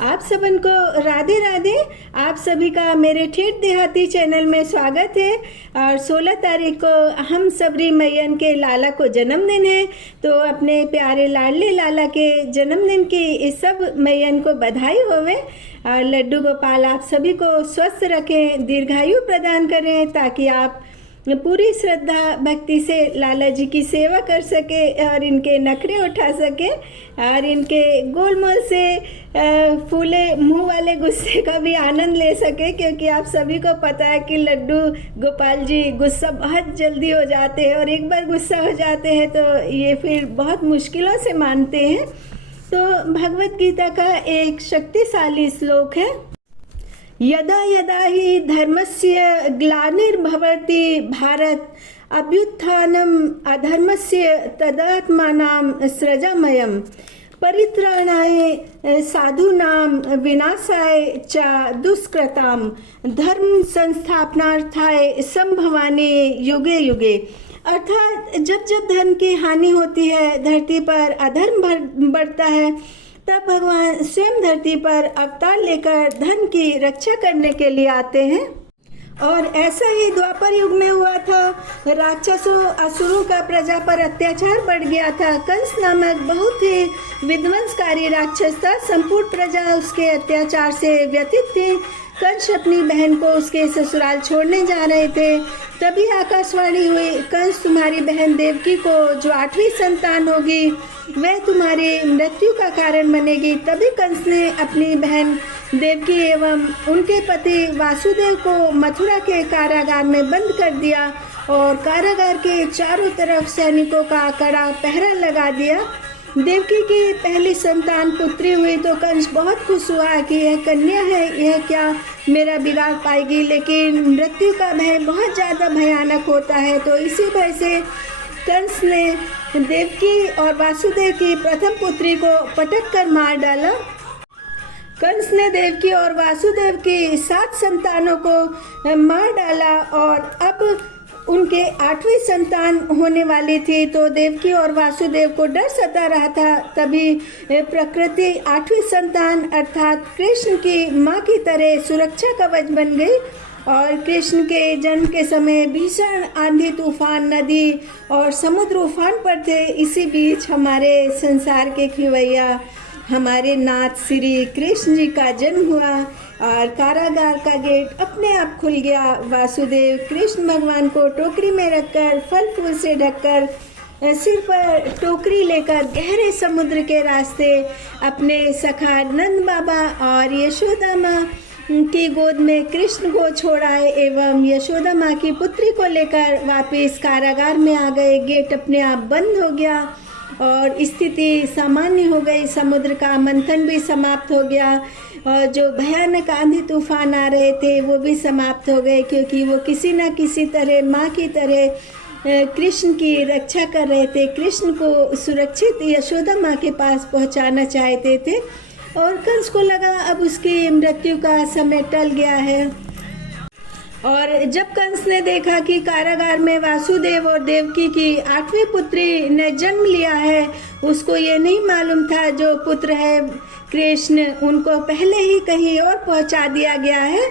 आप सबन को राधे राधे। आप सभी का मेरे ठेठ देहाती चैनल में स्वागत है। और 16 तारीख को हम सबरी मैयन के लाला को जन्मदिन है, तो अपने प्यारे लाडले लाला के जन्मदिन की इस सब मैयन को बधाई होवे। और लड्डू गोपाल आप सभी को स्वस्थ रखें, दीर्घायु प्रदान करें, ताकि आप पूरी श्रद्धा भक्ति से लाला जी की सेवा कर सके और इनके नखरे उठा सके और इनके गोलमोल से फूले मुंह वाले गुस्से का भी आनंद ले सके। क्योंकि आप सभी को पता है कि लड्डू गोपाल जी गुस्सा बहुत जल्दी हो जाते हैं, और एक बार गुस्सा हो जाते हैं तो ये फिर बहुत मुश्किलों से मानते हैं। तो भगवत गीता का एक शक्तिशाली श्लोक है, यदा यदा हि धर्मस्य ग्लानिर्भवति भारत अभ्युत्थानम् अधर्मस्य तदात्मानं सृजाम्यहम् परित्राणाय साधूनां विनाशाय च दुष्कृतां धर्म संस्थापनार्थाय संभवामि युगे युगे। अर्थात जब जब धर्म की हानि होती है, धरती पर अधर्म बढ़ता है, तब भगवान स्वयं धरती पर अवतार लेकर धर्म की रक्षा करने के लिए आते हैं। और ऐसा ही द्वापर युग में हुआ था। राक्षसों असुरों का प्रजा पर अत्याचार बढ़ गया था। कंस नामक बहुत ही विध्वंसकारी राक्षस था। संपूर्ण प्रजा उसके अत्याचार से व्यथित थी। कंस अपनी बहन को उसके ससुराल छोड़ने जा रहे थे, तभी आकाशवाणी हुई, कंस तुम्हारी बहन देवकी को जो 8वीं संतान होगी वह तुम्हारी मृत्यु का कारण बनेगी। तभी कंस ने अपनी बहन देवकी एवं उनके पति वासुदेव को मथुरा के कारागार में बंद कर दिया और कारागार के चारों तरफ सैनिकों का कड़ा पहरा लगा दिया। देवकी की पहली संतान पुत्री हुई तो कंस बहुत खुश हुआ कि यह कन्या है, यह क्या मेरा बिगाड़ पाएगी। लेकिन मृत्यु का भय बहुत ज़्यादा भयानक होता है, तो इसी भय से कंस ने देवकी और वासुदेव की प्रथम पुत्री को पटक कर मार डाला। कंस ने देवकी और वासुदेव की 7 संतानों को मार डाला और अब उनके 8वीं संतान होने वाली थी, तो देवकी और वासुदेव को डर सता रहा था। तभी प्रकृति 8वीं संतान अर्थात कृष्ण की माँ की तरह सुरक्षा कवच बन गई। और कृष्ण के जन्म के समय भीषण आंधी तूफान, नदी और समुद्र उफान पर थे। इसी बीच हमारे संसार के खिवैया हमारे नाथ श्री कृष्ण जी का जन्म हुआ और कारागार का गेट अपने आप खुल गया। वासुदेव कृष्ण भगवान को टोकरी में रखकर फल फूल से ढककर सिर पर टोकरी लेकर गहरे समुद्र के रास्ते अपने सखा नंद बाबा और यशोदा माँ की गोद में कृष्ण को छोड़ाए एवं यशोदा माँ की पुत्री को लेकर वापस कारागार में आ गए। गेट अपने आप बंद हो गया और स्थिति सामान्य हो गई। समुद्र का मंथन भी समाप्त हो गया और जो भयानक आंधी तूफान आ रहे थे वो भी समाप्त हो गए, क्योंकि वो किसी न किसी तरह माँ की तरह कृष्ण की रक्षा कर रहे थे। कृष्ण को सुरक्षित यशोदा माँ के पास पहुँचाना चाहते थे और कंस को लगा अब उसकी मृत्यु का समय टल गया है। और जब कंस ने देखा कि कारागार में वासुदेव और देवकी की 8वीं पुत्री ने जन्म लिया है, उसको ये नहीं मालूम था जो पुत्र है कृष्ण उनको पहले ही कहीं और पहुंचा दिया गया है,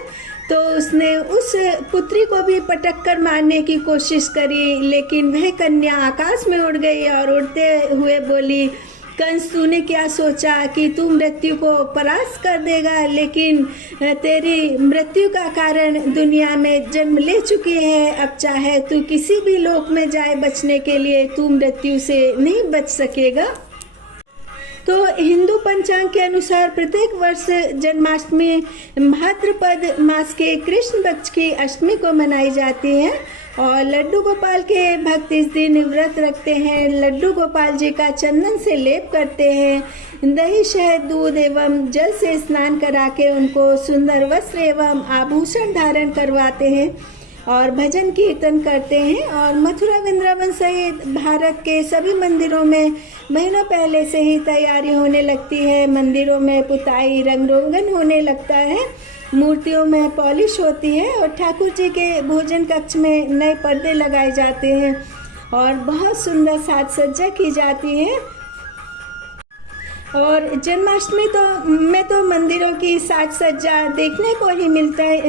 तो उसने उस पुत्री को भी पटक कर मारने की कोशिश करी। लेकिन वह कन्या आकाश में उड़ गई और उड़ते हुए बोली, कंस तूने क्या सोचा कि तू मृत्यु को परास्त कर देगा, लेकिन तेरी मृत्यु का कारण दुनिया में जन्म ले चुकी है। अब चाहे तू किसी भी लोक में जाए बचने के लिए, तू मृत्यु से नहीं बच सकेगा। तो हिंदू पंचांग के अनुसार प्रत्येक वर्ष जन्माष्टमी भाद्रपद मास के कृष्ण पक्ष की अष्टमी को मनाई जाती है और लड्डू गोपाल के भक्त इस दिन व्रत रखते हैं। लड्डू गोपाल जी का चंदन से लेप करते हैं, दही शहद दूध एवं जल से स्नान करा के उनको सुंदर वस्त्र एवं आभूषण धारण करवाते हैं और भजन कीर्तन करते हैं। और मथुरा वृंदावन सहित भारत के सभी मंदिरों में महीनों पहले से ही तैयारी होने लगती है। मंदिरों में पुताई रंग रोगन होने लगता है, मूर्तियों में पॉलिश होती है और ठाकुर जी के भोजन कक्ष में नए पर्दे लगाए जाते हैं और बहुत सुंदर साज सज्जा की जाती है। और जन्माष्टमी तो मंदिरों की साज सज्जा देखने को ही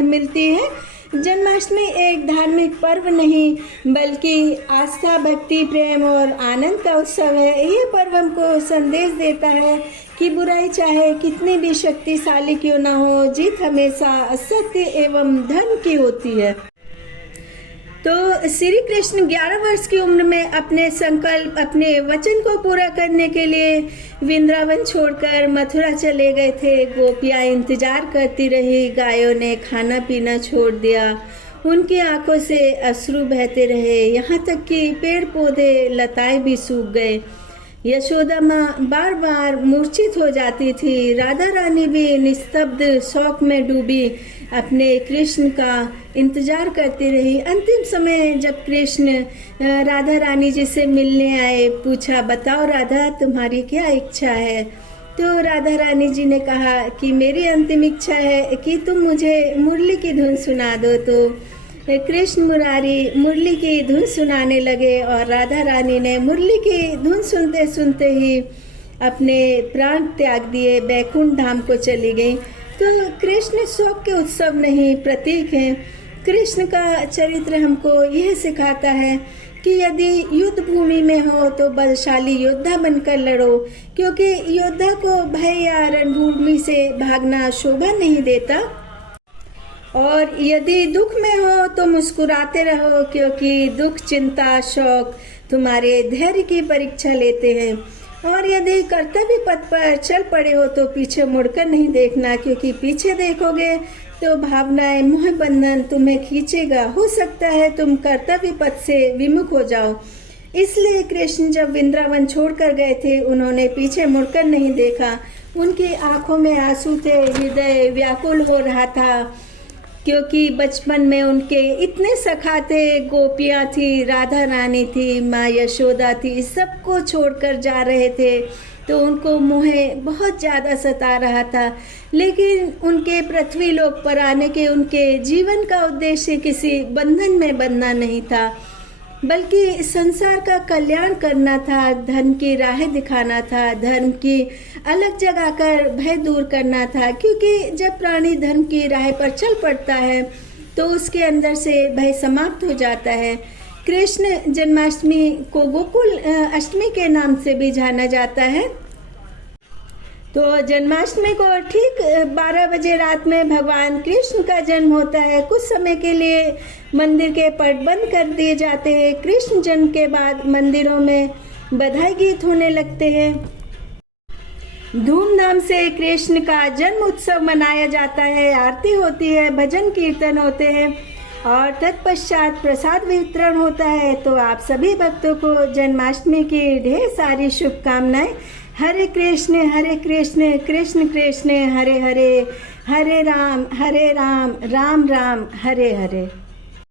मिलती है। जन्माष्टमी एक धार्मिक पर्व नहीं बल्कि आस्था, भक्ति, प्रेम और आनंद का उत्सव है। ये पर्व हमको संदेश देता है कि बुराई चाहे कितनी भी शक्तिशाली क्यों ना हो, जीत हमेशा सत्य एवं धर्म की होती है। तो श्री कृष्ण 11 वर्ष की उम्र में अपने संकल्प, अपने वचन को पूरा करने के लिए वृंदावन छोड़कर मथुरा चले गए थे। गोपियाँ इंतजार करती रही, गायों ने खाना पीना छोड़ दिया, उनकी आंखों से अश्रु बहते रहे, यहाँ तक कि पेड़ पौधे, लताएं भी सूख गए। यशोदा माँ बार बार मूर्छित हो जाती थी। राधा रानी भी निस्तब्ध शौक में डूबी अपने कृष्ण का इंतजार करती रही। अंतिम समय जब कृष्ण राधा रानी जी से मिलने आए, पूछा, बताओ राधा, तुम्हारी क्या इच्छा है? तो राधा रानी जी ने कहा कि मेरी अंतिम इच्छा है कि तुम मुझे मुरली की धुन सुना दो। तो कृष्ण मुरारी मुरली की धुन सुनाने लगे और राधा रानी ने मुरली की धुन सुनते सुनते ही अपने प्राण त्याग दिए, बैकुंठ धाम को चली गई। तो कृष्ण शोक के उत्सव नहीं, प्रतीक हैं। कृष्ण का चरित्र हमको यह सिखाता है कि यदि युद्ध भूमि में हो तो बलशाली योद्धा बनकर लड़ो, क्योंकि योद्धा को भय या रणभूमि से भागना शोभा नहीं देता। और यदि दुख में हो तो मुस्कुराते रहो, क्योंकि दुख, चिंता, शोक तुम्हारे धैर्य की परीक्षा लेते हैं। और यदि कर्तव्य पथ पर चल पड़े हो तो पीछे मुड़कर नहीं देखना, क्योंकि पीछे देखोगे तो भावनाएं, मोह बंधन तुम्हें खींचेगा। हो सकता है तुम कर्तव्य पथ से विमुख हो जाओ। इसलिए कृष्ण जब वृंदावन छोड़कर गए थे, उन्होंने पीछे मुड़कर नहीं देखा। उनकी आंखों में आंसू थे, हृदय व्याकुल हो रहा था, क्योंकि बचपन में उनके इतने सखा थे। गोपियाँ थी, राधा रानी थी, माँ यशोदा थी, सबको छोड़कर जा रहे थे, तो उनको मोह बहुत ज़्यादा सता रहा था। लेकिन उनके पृथ्वी लोक पर आने के उनके जीवन का उद्देश्य किसी बंधन में बंधना नहीं था, बल्कि संसार का कल्याण करना था, धर्म की राह दिखाना था, धर्म की अलग जगह कर भय दूर करना था। क्योंकि जब प्राणी धर्म की राह पर चल पड़ता है तो उसके अंदर से भय समाप्त हो जाता है। कृष्ण जन्माष्टमी को गोकुल अष्टमी के नाम से भी जाना जाता है। तो जन्माष्टमी को ठीक 12 बजे रात में भगवान कृष्ण का जन्म होता है। कुछ समय के लिए मंदिर के पट बंद कर दिए जाते हैं। कृष्ण जन्म के बाद मंदिरों में बधाई गीत होने लगते हैं। धूमधाम से कृष्ण का जन्म उत्सव मनाया जाता है, आरती होती है, भजन कीर्तन होते हैं और तत्पश्चात प्रसाद वितरण होता है। तो आप सभी भक्तों को जन्माष्टमी की ढेर सारी शुभकामनाएं। हरे कृष्ण कृष्ण कृष्ण हरे हरे, हरे राम राम राम हरे हरे।